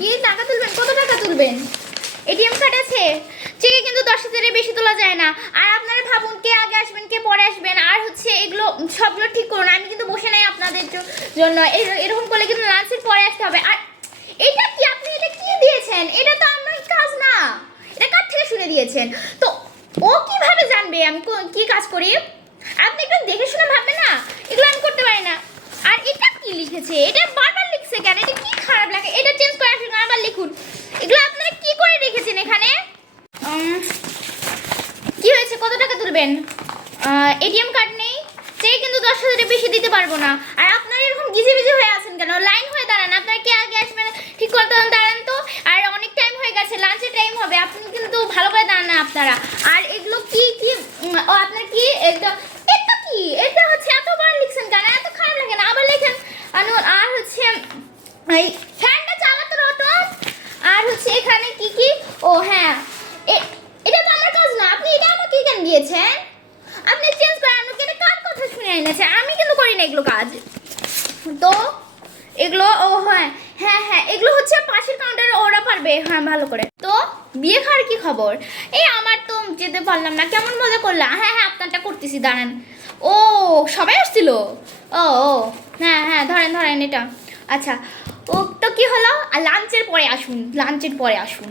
কি টাকা তুলবেন, কত টাকা তুলবেন? এটিএম কার্ড আছে? চেকে কিন্তু দশ হাজারের বেশি তোলা যায় না। আর আপনারা ভাবুন কে আগে আসবেন, কে পরে আসবেন। আর হচ্ছে এগুলো সবগুলো ঠিক করুন আমি কিন্তু বসে নাই আপনাদের জন্য। এরকম করলে কিন্তু লাঞ্চের পরে আসতে হবে। আর এটা কি? আপনি এটা কি দিয়েছেন? এটা তো আমার কাজ না। এটা কার থেকে শুনে দিয়েছেন? তো ও কীভাবে জানবে আমি কি কাজ করি? আপনি একটু দেখে শুনে ভাববেন না? এগুলো আমি করতে পারি না। আর এটা কি লিখেছে? এটা লিখছে কেন? এটা কি খারাপ লাগে? এটা চেঞ্জ করে আসুন, আবার লিখুন। এগুলো আপনারা কি করে রেখেছেন এখানে? কি হয়েছে? কত টাকা তুলবেন? এটিএম কার্ড নেই চেয়ে কিন্তু দশ হাজারের বেশি দিতে পারব না। আর আপনারা এরকম গিজে বিজে হয়ে আছেন কেন? লাইন হয়ে দাঁড়ান, আপনারা কে আগে আসবেন? ঠিক করতে দাঁড়ান তো। আর অনেক টাইম হয়ে গেছে লাঞ্চের টাইম হবে, আপনি কিন্তু ভালো করে দাঁড়ান আপনারা। আর এগুলো কি কি উম, ও আপনার কি এটা এটা কি এটা হচ্ছে এতবার লিখছেন কেন এত খারাপ লাগে না আবার লেখেন আনু- আর হচ্ছে এই ফ্যানটা চালাতো রটন। আর হচ্ছে এখানে কি কি? ও হ্যাঁ। এটা তো আমার কাজ না। আপনি এটা আমাকে কেন দিয়েছেন? আপনি চেঞ্জ করে আমাকে এটা কার কথা শুনে এনেছে? আমি কিন্তু করি না এগুলো কাজ। তো, এগুলো, ও হ্যাঁ হ্যাঁ হ্যাঁ এগুলো হচ্ছে পাশের কাউন্টারে ওরা পারবে। হ্যাঁ ভালো করে। তো, বিয়ে খাওয়ার কি খবর? এই আমার তো যেতে পারলাম না। কেমন মজা করলাম। হ্যাঁ হ্যাঁ আপনারটা করতেছি, দাঁড়ান। ও, সবাই আসছিল? ও ও হ্যাঁ হ্যাঁ ধরেন ধরেন এটা। আচ্ছা ও তো কি হলো? আর লাঞ্চের পরে আসুন লাঞ্চের পরে আসুন।